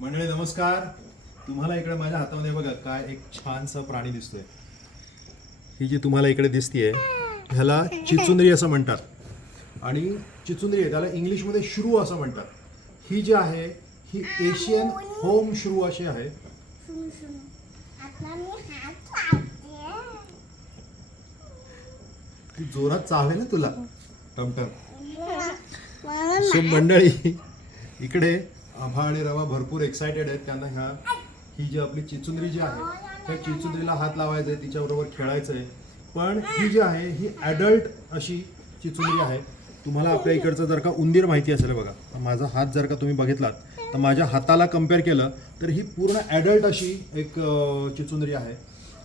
मंडळी नमस्कार. तुम्हाला इकडे माझ्या हातामध्ये बघा काय एक छानसा प्राणी दिसतोय. ही जी तुम्हाला इकडे दिसतीये ह्याला चिचुंद्री असं म्हणतात. आणि चिचुंद्री आहे त्याला इंग्लिशमध्ये श्रू असं म्हणतात. ही जी आहे ही एशियन होम श्रू अशी आहे. ती जोरात चावे ना तुला. टमटम. सो मंडळी इकडे आभा आणि रवा भरपूर एक्सायटेड आहेत. त्यांना ह्या ही जी आपली चिचुंद्री जी आहे त्या चिचुंद्रीला हात लावायचा आहे तिच्याबरोबर खेळायचं आहे पण ही जी आहे ही ॲडल्ट अशी चिचुंद्री आहे. तुम्हाला आपल्या इकडचं जर का उंदीर माहिती असेल बघा तर माझा हात जर का तुम्ही बघितलात तर माझ्या हाताला कंपेअर केलं तर ही पूर्ण ॲडल्ट अशी एक चिचुंदरी चिचुंद्री आहे.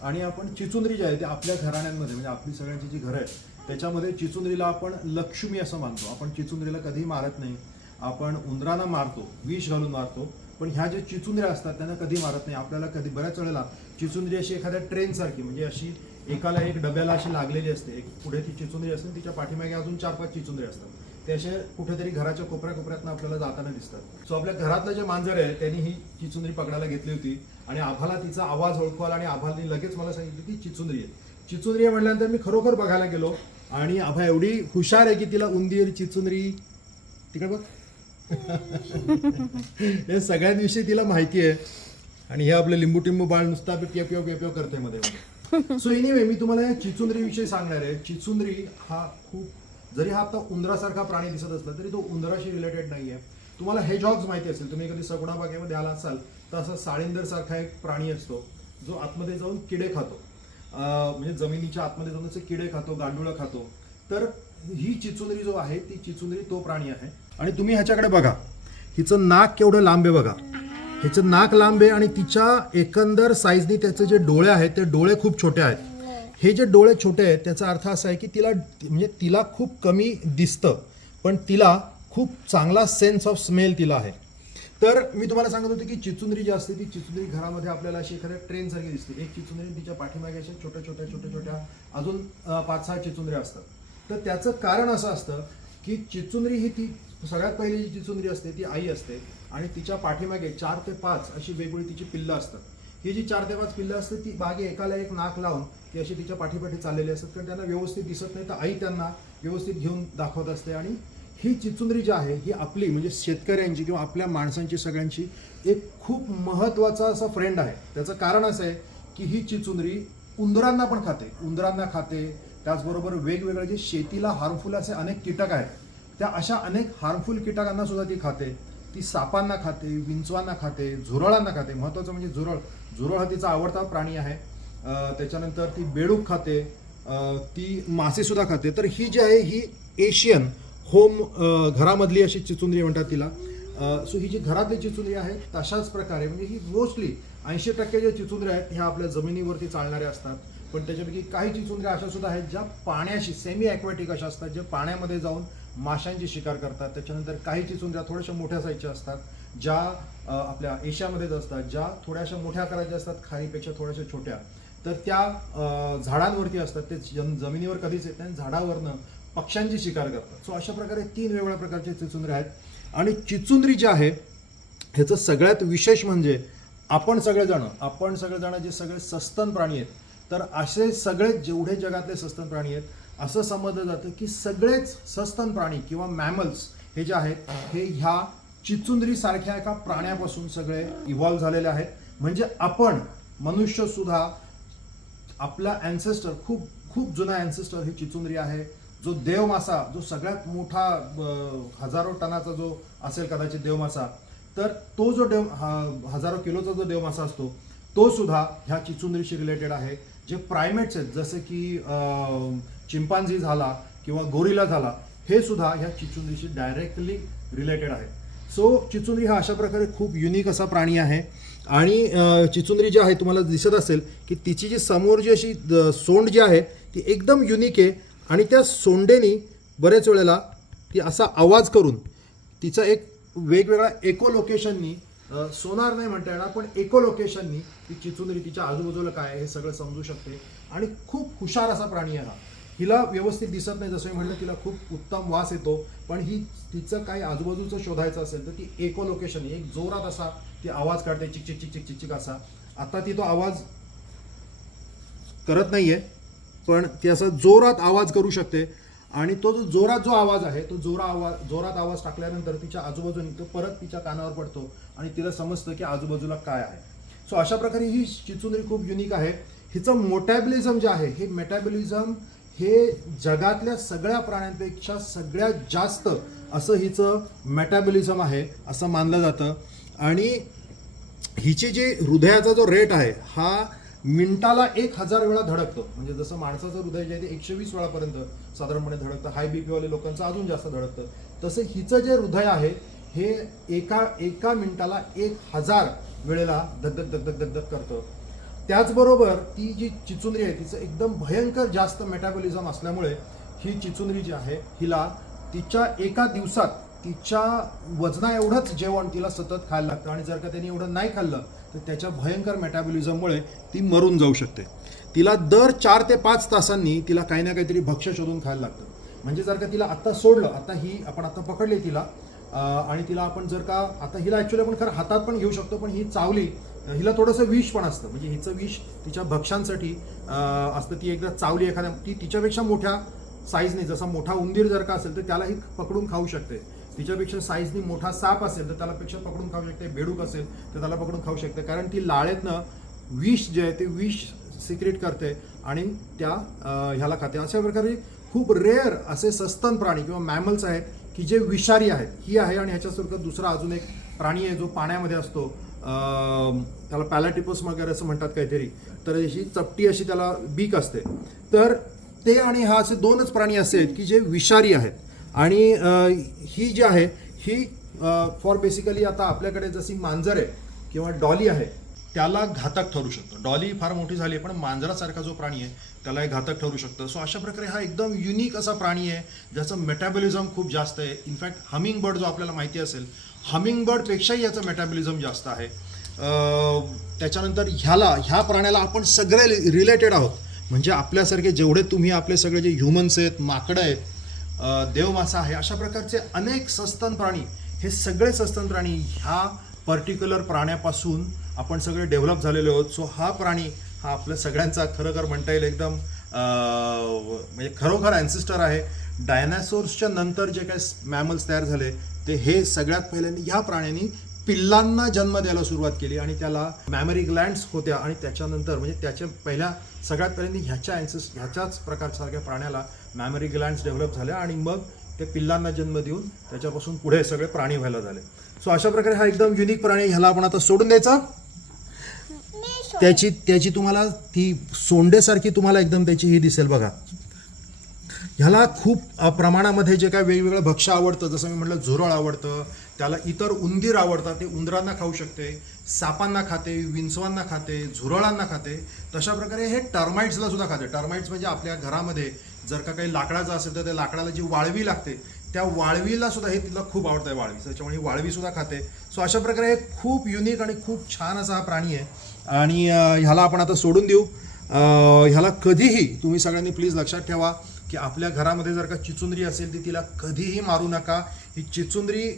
आणि आपण चिचुंद्री जी आहे ती आपल्या घराण्यांमध्ये म्हणजे आपली सगळ्यांची जी घरं आहेत त्याच्यामध्ये चिचुंद्रीला आपण लक्ष्मी असं मानतो. आपण चिचुंद्रीला कधीही मारत नाही. आपण उंदरांना मारतो विष घालून मारतो पण ह्या ज्या चिचुंद्र्या असतात त्यांना कधी मारत नाही. आपल्याला कधी बऱ्याच वेळेला चिचुंद्री अशी एखाद्या ट्रेनसारखी म्हणजे अशी एकाला एक डब्याला अशी लागलेली असते. एक पुढे ती चिचुंद्री असते तिच्या पाठीमागे अजून चार पाच चिचुंद्री असतात. ते असे कुठेतरी घराच्या कोपऱ्या कोपऱ्यातनं आपल्याला जाताना दिसतात. सो आपल्या घरातलं जे मांजर आहे त्यांनी ही चिचुंद्री पकडायला घेतली होती. आणि आभाला तिचा आवाज ओळखू आणि आभाने लगेच मला सांगितलं की चिचुंद्री आहे. चिचुंद्री आहे म्हटल्यानंतर मी खरोखर बघायला गेलो. आणि आभा एवढी हुशार आहे की तिला उंदीर चिचुंद्री तिकडे बघ. हे सगळ्यांविषयी तिला माहिती आहे. आणि हे आपलं लिंबू टिंबू बाळ नुसता पियो पियो करते मध्ये सो एनिवे मी तुम्हाला या चिचुंद्री विषयी सांगणार आहे. चिचुंद्री हा खूप जरी हा आता उंदरासारखा प्राणी दिसत असला तरी तो उंदराशी रिलेटेड नाही आहे तुम्हाला हे जॉग्स माहिती असेल तुम्ही कधी सगुणा बागेमध्ये आला असाल तर असा साळेंदर सारखा एक प्राणी असतो जो आतमध्ये जाऊन किडे खातो. म्हणजे जमिनीच्या आतमध्ये जाऊन असे किडे खातो गांडुळं खातो. तर ही चिचुंदरी जो आहे ती चिचुंदरी तो प्राणी आहे. आणि तुम्ही ह्याच्याकडे बघा. हिचं नाक केवढं लांब आहे बघा. हिचं नाक लांब आहे आणि तिच्या एकंदर साईजनी त्याचे जे डोळे आहेत ते डोळे खूप छोटे आहेत. हे जे डोळे छोटे आहेत त्याचा अर्थ असा आहे की तिला म्हणजे तिला खूप कमी दिसतं पण तिला खूप चांगला सेन्स ऑफ स्मेल तिला आहे. तर मी तुम्हाला सांगत होतो की चिचुंदरी जी असते ती चिचुंदरी घरामध्ये आपल्याला अशी एखाद्या ट्रेनसारखी दिसते. एक चिचुंदरी तिच्या पाठीमागे अशा छोट्या छोट्या छोट्या छोट्या अजून पाच सहा चिचुंदऱ्या असतात. तर त्याचं कारण असं असतं की चिचुंदरी ही ती सगळ्यात पहिली जी चिचुनरी असते ती आई असते. आणि तिच्या पाठीमागे चार ते पाच अशी वेगवेगळी तिची पिल्लं असतात. ही जी चार ते पाच पिल्लं असते ती बागे एकाला एक नाक लावून ती अशी तिच्या पाठीपाठी चाललेली असतात. कारण त्यांना व्यवस्थित दिसत नाही तर आई त्यांना व्यवस्थित घेऊन दाखवत असते. आणि ही चिचुंदरी जी आहे ही आपली म्हणजे शेतकऱ्यांची किंवा आपल्या माणसांची सगळ्यांची एक खूप महत्त्वाचा असा फ्रेंड आहे. त्याचं कारण असं आहे की ही चिचुंदरी उंदरांना पण खाते. उंदरांना खाते त्याचबरोबर वेगवेगळे जे शेतीला हार्मफुल असे अनेक कीटक आहेत त्या अशा अनेक हार्मफुल कीटकांना सुद्धा ती खाते. ती सापांना खाते विंचवांना खाते झुरळांना खाते. महत्त्वाचं म्हणजे झुरळ. झुरळ हा तिचा आवडता प्राणी आहे. त्याच्यानंतर ती बेडूक खाते. ती मासेसुद्धा खाते. तर ही जी आहे ही एशियन होम घरामधली अशी चिचुंद्री म्हणतात तिला. सो ही जी घरातली चिचुंद्री आहे तशाच प्रकारे म्हणजे ही मोस्टली ऐंशी टक्के ज्या चिचुंद्र्या आहेत ह्या आपल्या जमिनीवरती चालणाऱ्या असतात. पण त्याच्यापैकी काही चिचुंद्र्या अशा सुद्धा आहेत ज्या पाण्याशी सेमी ॲक्वॅटिक अशा असतात जे पाण्यामध्ये जाऊन माशांची शिकार करतात. त्याच्यानंतर काही चिचुंद्र्या थोड्याशा मोठ्या साईजच्या असतात ज्या आपल्या एशियामध्येच असतात ज्या थोड्याशा मोठ्या आकाराच्या असतात खारीपेक्षा थोड्याशा छोट्या. तर त्या झाडांवरती असतात. ते जमिनीवर कधीच येत नाही. झाडावरनं पक्ष्यांची शिकार करतात. सो अशा प्रकारे तीन वेगवेगळ्या प्रकारचे चिचुंद्रे आहेत. आणि चिचुंद्री जे आहे ह्याचं सगळ्यात विशेष म्हणजे आपण सगळेजण आपण सगळेजण जे सगळे सस्तन प्राणी आहेत तर असे सगळे जेवढे जगातले सस्तन प्राणी आहेत असं समजलं जातं की सगळेच सस्तन प्राणी किंवा मॅमल्स हे जे आहेत हे ह्या चिचुंदरीसारख्या एका प्राण्यापासून सगळे इव्हॉल्व्ह झालेले आहेत. म्हणजे आपण मनुष्य सुद्धा आपला अँसेस्टर खूप खूप जुना अँसेस्टर ही चिचुंदरी आहे. जो देवमासा जो सगळ्यात मोठा हजारो टनाचा जो असेल कदाचित देवमासा तर तो जो देव हा- हजारो किलोचा जो देवमासा असतो तो सुद्धा ह्या चिचुंदरीशी रिलेटेड आहे. जे प्रायमेट्स आहेत जसे की चिंपांझी झाला किंवा गोरिला झाला हे सुद्धा ह्या चिचुंदीशी डायरेक्टली रिलेटेड आहे सो चिचुंद्री हा अशा प्रकारे खूप युनिक असा प्राणी आहे. आणि चिचुंदरी जी आहे तुम्हाला दिसत असेल की तिची जी समोर जी अशी सोंड जी आहे ती एकदम युनिक आहे. आणि त्या सोंडेनी बरेच वेळेला ती असा आवाज करून तिचा एक वेगवेगळ्या एको लोकेशननी सोनार नाही म्हणता येणार पण एको लोकेशननी ती चिचुंद्री तिच्या आजूबाजूला काय आहे हे सगळं समजू शकते. आणि खूप हुशार असा प्राणी आहे हा. हिला व्यवस्थित दिसत नाही जसं मी म्हटलं तिला खूप उत्तम वास येतो पण ही तिचं काही आजूबाजूचं शोधायचं असेल तर ती एको लोकेशन एक जोरात असा ती आवाज काढते चिक चिक चिक चिक चिक चिक असा. आता ती तो आवाज करत नाहीये पण ती असं जोरात आवाज करू शकते. आणि तो जो जोरात जो आवाज आहे तो जोरा आवाज जोरात आवाज टाकल्यानंतर तिच्या आजूबाजूने तो परत तिच्या कानावर पडतो आणि तिला समजतं की आजूबाजूला काय आहे. सो अशा प्रकारे ही चिचुंदरी खूप युनिक आहे. हिचं मोटॅबलिझम जे आहे हे मेटॅबलिझम हे जगातल्या सगळ्या प्राण्यांपेक्षा सगळ्यात जास्त असं हिचं मेटॅबलिझम आहे असं मानलं जातं. आणि हिचे जे हृदयाचा जो रेट आहे हा मिनिटाला एक हजार वेळा धडकतं. म्हणजे जसं माणसाचं हृदय जे आहे ते एकशे वीस वेळापर्यंत साधारणपणे धडकतं. हाय बी पीवाले लोकांचं अजून जास्त धडकतं. तसं हिचं जे हृदय आहे हे एका एका मिनिटाला एक हजार वेळेला धगधग धगधग धगधग करतं. त्याचबरोबर ती जी चिचुंदरी आहे तिचं एकदम भयंकर जास्त मेटाबॉलिझम असल्यामुळे ही चिचुंदरी जी आहे हिला तिच्या एका दिवसात तिच्या वजना एवढंच जेवण तिला सतत खायला लागतं. आणि जर का त्यांनी एवढं नाही खाल्लं तर त्याच्या भयंकर मेटाबॉलिझममुळे ती मरून जाऊ शकते. तिला दर चार ते पाच तासांनी तिला काही ना काहीतरी भक्ष्य शोधून खायला लागतं. म्हणजे जर का तिला आत्ता सोडलं आता ही आपण आता पकडली तिला आणि तिला आपण जर का आता हिला ॲक्च्युली आपण खरं हातात पण घेऊ शकतो पण ही चावली हिला थोडंसं विष पण असतं. म्हणजे हिचं विष तिच्या भक्ष्यांसाठी असतं. ती एकदा चावली एखाद्या ती तिच्यापेक्षा मोठ्या साईजने जसा मोठा उंदीर जर का असेल तर त्यालाही पकडून खाऊ शकते. तिच्यापेक्षा साईजनी मोठा साप असेल तर त्याला पेक्षा पकडून खाऊ शकते बेडूक असेल तर त्याला पकडून खाऊ शकते. कारण ती लाळेतनं विष जे आहे ते विष सिक्रेट करते आणि त्या ह्याला खाते. अशा प्रकारे खूप रेअर असे सस्तन प्राणी किंवा मॅमल्स आहेत की जे विषारी आहेत. ही आहे आणि ह्याच्यासारखं दुसरा अजून एक प्राणी आहे जो पाण्यामध्ये असतो. त्याला पॅलाटिपस वगैरे असं म्हणतात काहीतरी. तर अशी चपटी अशी त्याला बीक असते. तर ते आणि हा असे दोनच प्राणी असे आहेत की जे विषारी आहेत. आणि ही जी आहे ही फॉर बेसिकली आता आपल्याकडे जशी मांजर आहे किंवा डॉली आहे त्याला घातक ठरू शकतं. डॉली फार मोठी झाली आहे पण मांजरासारखा जो प्राणी आहे त्यालाही घातक ठरू शकतं. सो अशा प्रकारे हा एकदम युनिक असा प्राणी आहे ज्याचं मेटाबॉलिझम खूप जास्त आहे. इनफॅक्ट हमिंग बर्ड जो आपल्याला माहिती असेल हमिंग बर्डपेक्षाही याचं मेटाबॉलिझम जास्त आहे. त्याच्यानंतर ह्याला ह्या प्राण्याला आपण सगळे रिलेटेड आहोत. म्हणजे आपल्यासारखे जेवढे तुम्ही आपले सगळे जे ह्युमन्स आहेत माकडं आहेत देवमासा आहे. अशा प्रकारचे अनेक सस्तन प्राणी हे सगळे सस्तन प्राणी ह्या पर्टिक्युलर प्राण्यापासून आपण सगळे डेव्हलप झालेले आहोत. सो हा प्राणी हा आपल्या सगळ्यांचा खरोखर म्हणता येईल एकदम म्हणजे खरोखर अँसिस्टर आहे. डायनासोर्सच्या नंतर जे काही मॅमल्स तयार झाले ते हे सगळ्यात पहिल्यांदा ह्या प्राण्यांनी पिल्लांना जन्म द्यायला सुरुवात केली आणि त्याला मॅमरी ग्लँड्स होत्या आणि त्याच्यानंतर म्हणजे त्याच्या पहिल्या सगळ्यात पहिल्यांदा ह्याच्या अँसेस ह्याच्याच प्रकारसारख्या प्राण्याला मॅमरी ग्लँड्स डेव्हलप झाल्या आणि मग ते पिल्लांना जन्म देऊन त्याच्यापासून पुढे सगळे प्राणी व्हायला झाले सो अशा प्रकारे हा एकदम युनिक प्राणी. ह्याला आपण आता सोडून द्यायचा त्याची त्याची तुम्हाला ती सोंडेसारखी तुम्हाला एकदम त्याची ही दिसेल बघा ह्याला खूप प्रमाणामध्ये जे काय वेगवेगळं भक्ष्य आवडतं जसं मी म्हटलं झुरळ आवडतं त्याला इतर उंदीर आवडतात ते उंदरांना खाऊ शकते सापांना खाते विंचवांना खाते झुरळांना खाते तशा प्रकारे हे टर्माइट्सला सुद्धा खाते. टर्माइट्स म्हणजे आपल्या घरामध्ये जर का काही लाकडाचं असेल तर त्या लाकडाला जी वाळवी लागते त्या वाळवीला सुद्धा हे तिला खूप आवडतं आहे वाळवी. त्याच्यामुळे ही वाळवी सुद्धा खाते. सो अशा प्रकारे हे खूप युनिक आणि खूप छान असा हा प्राणी आहे. आणि ह्याला आपण आता सोडून देऊ. ह्याला कधीही तुम्ही सगळ्यांनी प्लीज लक्षात ठेवा. की आपल्या घरामध्ये जर का चिचुंदरी असेल ती तिला कधीही मारू नका. ही चिचुंदरी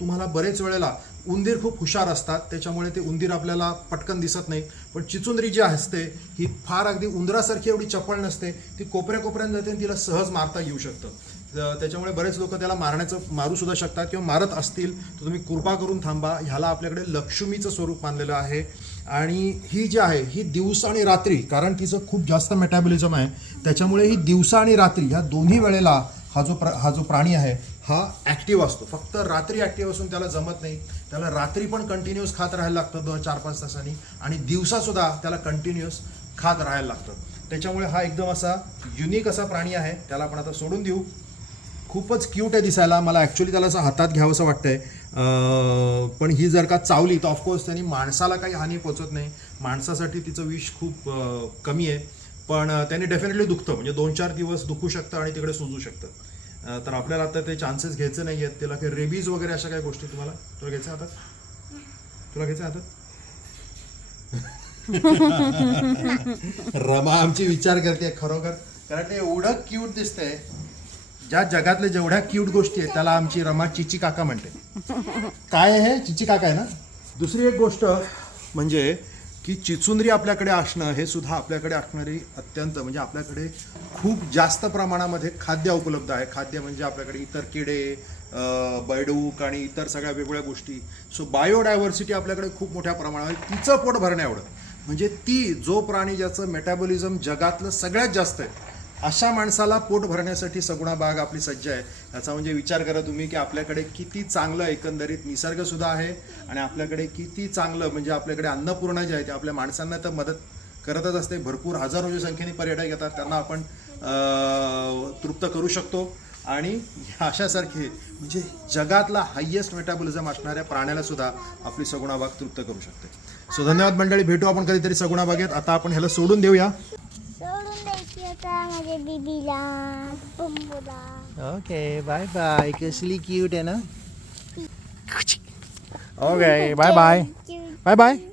तुम्हाला बरेच वेळेला उंदीर खूप हुशार असतात. त्याच्यामुळे ते उंदीर आपल्याला पटकन दिसत नाही पण चिचुंदरी जी असते ही फार अगदी उंदरासारखी एवढी चपळ नसते. ती कोपऱ्या कोपऱ्यात जाते आणि तिला सहज मारता येऊ शकतं. त्याच्यामुळे बरेच लोक त्याला मारण्याचं मारू सुद्धा शकतात किंवा मारत असतील तर तुम्ही कृपा करून थांबा. ह्याला आपल्याकडे लक्ष्मीचं स्वरूप मानलेलं आहे. आणि ही जी आहे ही दिवस आणि रात्री कारण तिचं खूप जास्त मेटॅबॉलिझम आहे. त्याच्यामुळे ही दिवसा आणि रात्री ह्या दोन्ही वेळेला हा जो प्र हा जो प्राणी आहे हा ॲक्टिव्ह असतो. फक्त रात्री ॲक्टिव्ह असून त्याला जमत नाही. त्याला रात्री पण कंटिन्युअस खात राहायला लागतं दोन चार पाच तासांनी. आणि दिवसासुद्धा त्याला कंटिन्युअस खात राहायला लागतं. त्याच्यामुळे हा एकदम असा युनिक असा प्राणी आहे. त्याला आपण आता सोडून देऊ. खूपच क्यूट आहे दिसायला. मला ॲक्च्युली त्याला असं हातात घ्यावं असं वाटतंय. पण ही जर का चावली तर ऑफकोर्स त्यांनी माणसाला काही हानी पोचत नाही. माणसासाठी तिचं विष खूप कमी आहे. पण त्याने डेफिनेटली दुखतं. म्हणजे दोन चार दिवस दुखू शकतं आणि तिकडे सुजू शकतं. तर आपल्याला आता ते चान्सेस घ्यायचे नाही आहेत त्याला काही रेबीज वगैरे अशा काही गोष्टी तुम्हाला? तुला घ्यायचं हातात तुला घ्यायचं हातात रमा आमची विचार करते खरोखर. कारण ते एवढं क्यूट दिसतंय. ज्या जगातल्या जेवढ्या क्यूट गोष्टी आहेत त्याला आमची रमा चिची काका म्हणते. काय आहे हे? चिची काका आहे ना? दुसरी एक गोष्ट म्हणजे की चिचुंदरी आपल्याकडे असणं हे सुद्धा आपल्याकडे असणारी अत्यंत म्हणजे आपल्याकडे खूप जास्त प्रमाणामध्ये खाद्य उपलब्ध आहे. खाद्य म्हणजे आपल्याकडे इतर किडे बैडूक आणि इतर सगळ्या वेगवेगळ्या गोष्टी. सो बायोडायव्हर्सिटी आपल्याकडे खूप मोठ्या प्रमाणावर तिचं पोट भरण्या एवढं. म्हणजे ती जो प्राणी ज्याचं मेटाबॉलिझम जगातलं सगळ्यात जास्त आहे अशा माणसाला पोट भरण्यासाठी सगुणा बाग आपली सज्ज आहे. याचा म्हणजे विचार करा तुम्ही की आपल्याकडे किती चांगलं एकंदरीत निसर्गसुद्धा आहे आणि आपल्याकडे किती चांगलं म्हणजे आपल्याकडे अन्नपूर्णा जे आहे ते आपल्या माणसांना तर मदत करतच असते. भरपूर हजारोच्या संख्येने पर्यटक येतात त्यांना आपण तृप्त करू शकतो. आणि अशासारखे म्हणजे जगातला हायेस्ट मेटाबॉलिझम असणाऱ्या प्राण्याला सुद्धा आपली सगुणा बाग तृप्त करू शकते. सो धन्यवाद मंडळी. भेटू आपण कधीतरी सगुणा बागेत. आता आपण ह्याला सोडून देऊया. datang ada bibi lah. Pembola. Okay, bye bye. Ke Sleeky Udena. Okay, bye bye. Bye bye.